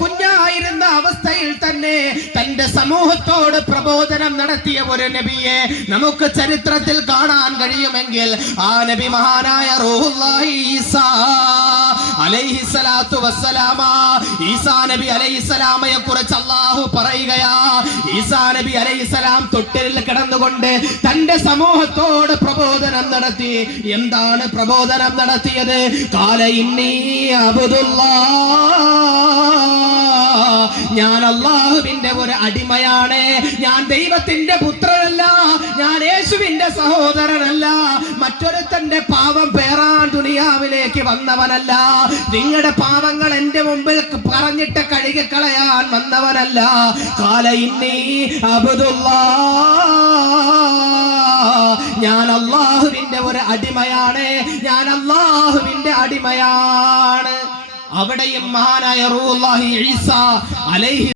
കുഞ്ഞായിരുന്ന അവസ്ഥയിൽ തന്നെ തന്റെ സമൂഹത്തോട് പ്രബോധനം നടത്തിയ ഒരു നബിയെ നമുക്ക് ചരിത്രത്തിൽ കാണാൻ കഴിയുമെങ്കിൽ ആ നബി മഹാനായ റൂഹുല്ലാഹി ഈസാ അലൈഹിസ്സലാത്തു വസ്സലാമ. ഈസാ നബി അലൈഹിസ്സലാമയെ കുറിച്ച് അല്ലാഹു പറയുകയാ, ഈസാ നബി അലൈഹിസ്സലാം തൊട്ടിലിൽ കിടന്നുകൊണ്ട് തന്റെ സമൂഹത്തോട് പ്രബോധനം നടത്തി. എന്താണ് പ്രബോധനം നടത്തിയത്? ഖാല ഇന്നി അബ്ദുല്ലാഹ്, ഞാൻ അല്ലാഹുവിന്റെ ഒരു അടിമയാണ്. ഞാൻ ദൈവത്തിന്റെ പുത്രനല്ല, ഞാൻ യേശുവിന്റെ സഹോദരനല്ല, മറ്റൊരുത്തന്റെ പാവം പേറാൻ ദുനിയാവിലേക്ക് വന്നവനല്ല, നിങ്ങളുടെ പാവങ്ങൾ എന്റെ മുമ്പിൽ പറഞ്ഞിട്ട് കഴുകിക്കളയാൻ വന്നവനല്ല. ഖാല ഇന്നി അബ്ദുല്ലാഹ്, ഞാൻ അല്ലാഹുവിന്റെ ഒരു അടിമയാണ്, ഞാൻ അല്ലാഹുവിന്റെ അടിമയാണ്. അവിടെയും മഹാനായ റൂഹുല്ലാഹി ഈസാ അലൈഹി